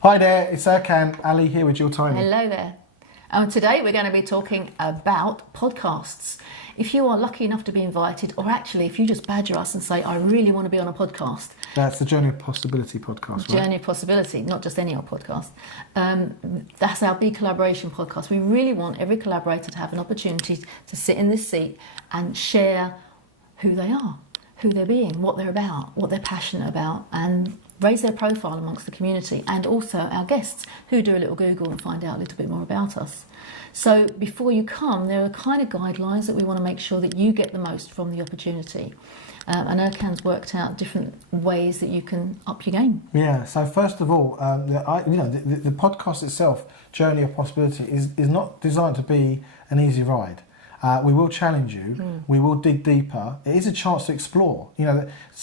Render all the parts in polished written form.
Hi there, it's Erkan, Ali here with Gill. Hello there. Today we're going to be talking about podcasts. If you are lucky enough to be invited, or actually if you just badger us and say, I really want to be on a podcast. That's the Journey of Possibility podcast, right? Journey of Possibility, not just any old podcast. That's our Be Collaboration podcast. We really want every collaborator to have an opportunity to sit in this seat and share who they are, who they're being, what they're about, what they're passionate about, and raise their profile amongst the community, and also our guests who do a little Google and find out a little bit more about us. So before you come, there are kind of guidelines that we want to make sure that you get the most from the opportunity. And Erkan's worked out different ways that you can up your game. Yeah, so first of all, the podcast itself, Journey of Possibility, is not designed to be an easy ride. We will challenge you. We will dig deeper. It is a chance to explore.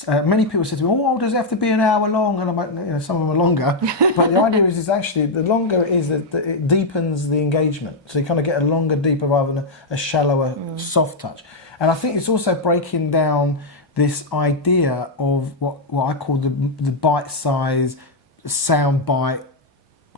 Many people say to me, "Oh, does it have to be an hour long?" And I'm like, some of them are longer. But the idea is actually the longer it is that it deepens the engagement. So you kind of get a longer, deeper rather than a shallower, soft touch. And I think it's also breaking down this idea of what I call the bite-size sound bite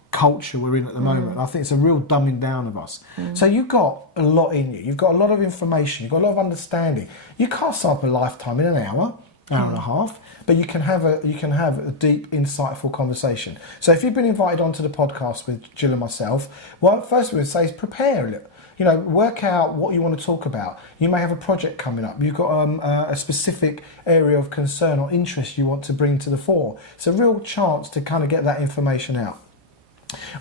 culture we're in at the moment. I think it's a real dumbing down of us. So you've got a lot in you. You've got a lot of information. You've got a lot of understanding. You can't sum up a lifetime in an hour and a half, but you can have a deep, insightful conversation. So if you've been invited onto the podcast with Gill and myself, well, first we would say is prepare a little. Work out what you want to talk about. You may have a project coming up. You've got a specific area of concern or interest you want to bring to the fore. It's a real chance to kind of get that information out.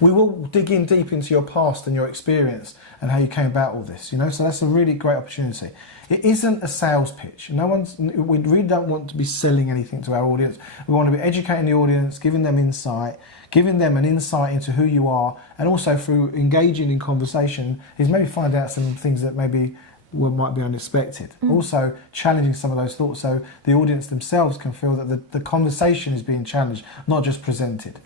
We will dig in deep into your past and your experience and how you came about all this, so that's a really great opportunity. It isn't a sales pitch. We really don't want to be selling anything to our audience. We want to be educating the audience, giving them insight, giving them an insight into who you are, and also through engaging in conversation is maybe find out some things that maybe might be unexpected. Also challenging some of those thoughts so the audience themselves can feel that the conversation is being challenged, not just presented.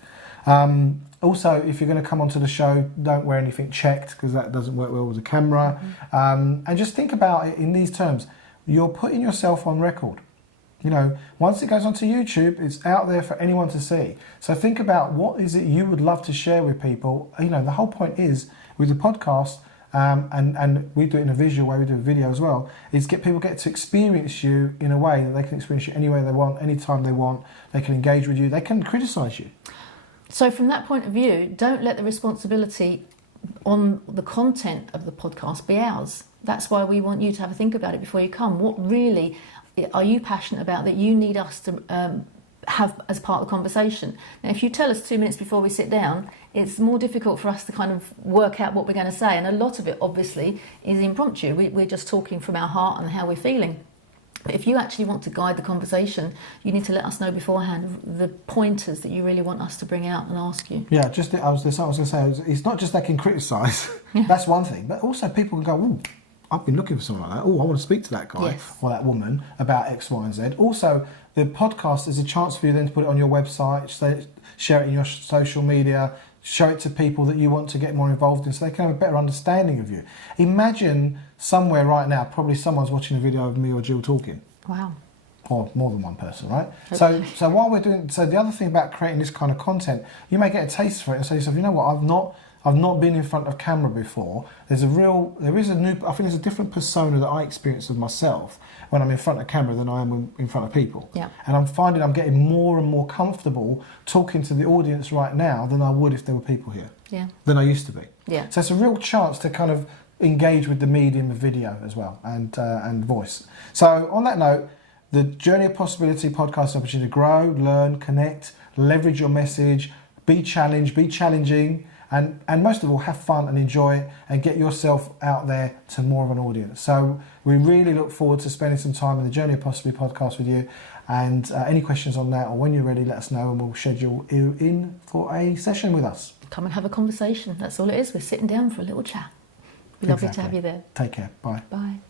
Also, if you're going to come onto the show, don't wear anything checked because that doesn't work well with the camera. And just think about it in these terms. You're putting yourself on record. Once it goes onto YouTube, it's out there for anyone to see. So think about what is it you would love to share with people. The whole point is with the podcast, and we do it in a visual way, we do a video as well, is people get to experience you in a way that they can experience you any way they want, anytime they want. They can engage with you, they can criticise you. So from that point of view, don't let the responsibility on the content of the podcast be ours. That's why we want you to have a think about it before you come. What really are you passionate about that you need us to have as part of the conversation? Now, if you tell us 2 minutes before we sit down, it's more difficult for us to kind of work out what we're going to say. And a lot of it, obviously, is impromptu. We're just talking from our heart and how we're feeling. But if you actually want to guide the conversation, you need to let us know beforehand the pointers that you really want us to bring out and ask you. Yeah, I was going to say, it's not just they can criticise, that's one thing, but also people can go, "Ooh, I've been looking for someone like that. Oh, I want to speak to that guy or that woman about X, Y, and Z." Also, the podcast is a chance for you then to put it on your website, share it in your social media, show it to people that you want to get more involved in so they can have a better understanding of you. Imagine somewhere right now, probably someone's watching a video of me or Gill talking. Wow. Or more than one person, right? Okay. So while we're doing, the other thing about creating this kind of content, you may get a taste for it and say to yourself, "You know what, I've not been in front of camera before." I think there's a different persona that I experience of myself when I'm in front of camera than I am in front of people. Yeah. And I'm finding I'm getting more and more comfortable talking to the audience right now than I would if there were people here. Yeah. Than I used to be. Yeah. So it's a real chance to kind of engage with the medium of video as well and voice. So on that note, the Journey of Possibility podcast opportunity to grow, learn, connect, leverage your message, be challenged, be challenging, and most of all, have fun and enjoy it and get yourself out there to more of an audience. So we really look forward to spending some time in the Journey of Possibility podcast with you. And any questions on that or when you're ready, let us know and we'll schedule you in for a session with us. Come and have a conversation. That's all it is. We're sitting down for a little chat. Lovely to have you there. Take care. Bye. Bye.